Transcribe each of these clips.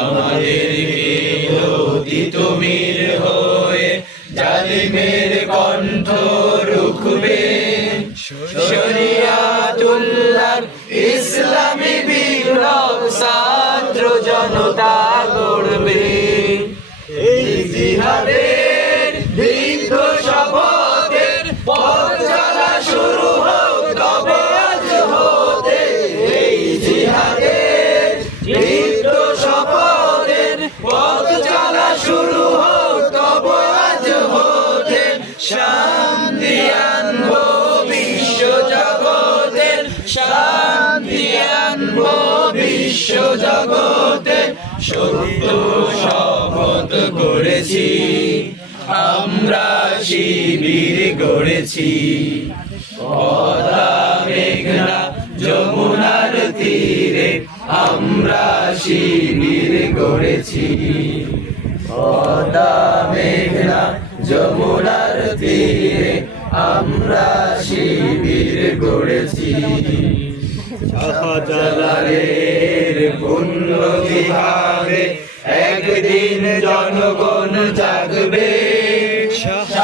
আমাদের বিরোধী তুমির হয়ে জালিমের কণ্ঠ রুখবে, শরিয়াতুল্লাহর ইসলামী বিপ্লব ছাত্র জনতা গড়বে। এই জিহাদের দীর্ঘ শপথের পথ চলা শুরু হোক তবে আজ হতে। এই জিহাদের দীর্ঘ শপথের পথ চলা শুরু হোক তবে আজ হতে। শান্তি আনবো বিশ্ব জগতে, শান্তি আনবো বিশ্ব জগতে। সত্য শপথ করেছি, আমরা শিবির গড়েছি। পদ্মা মেঘনা যমুনার তীরে আমরা শিবির গড়েছি। পদ্মা মেঘনা যমুনার তীরে আমরা শিবির গড়েছি। শাহজালালের পুণ্য জিহাদে একদিন জনগণ জাগবে।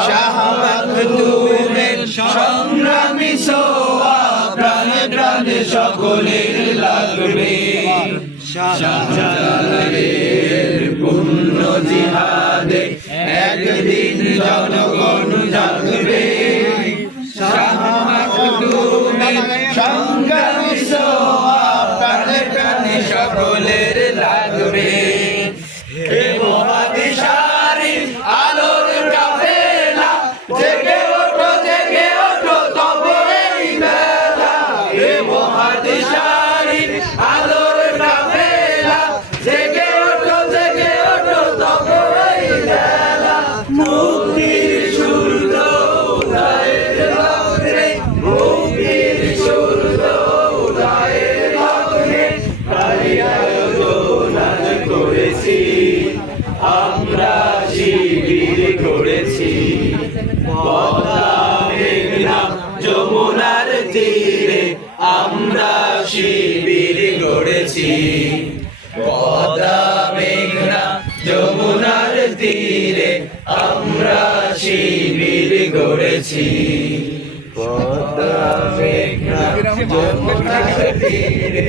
শাহ মাখদুমের সংগ্রামী ছোঁয়া প্রাণে প্রাণে সকলের লাগবে। শাহজালালের পুণ্য জিহাদে একদিন জনগণ জাগবে। শাহ মাখদুমের সংগ্রামী ছোঁয়া প্রাণে প্রাণে সকলের লাগবে। হে মহাদিশারি আলোর কাফেলা, জেগে ওঠো তবে এই বেলা। হে মহাদিশারি আলোর কাফেলা, জেগে ওঠো তবে এই বেলা। মুক্তির সূর্য উদয়ের লগ্নে, মুক্তির সূর্য উদয়ের লগ্নে তারই আয়োজন আজ করেছি। আমরা শিবির গড়েছি। পদ্মা মেঘনা যমুনার তীরে আমরা শিবির গড়েছি। পদ্মা মেঘনা যমুনার তীরে আমরা শিবির গড়েছি। পদ্মা মেঘনা যমুনার তীরে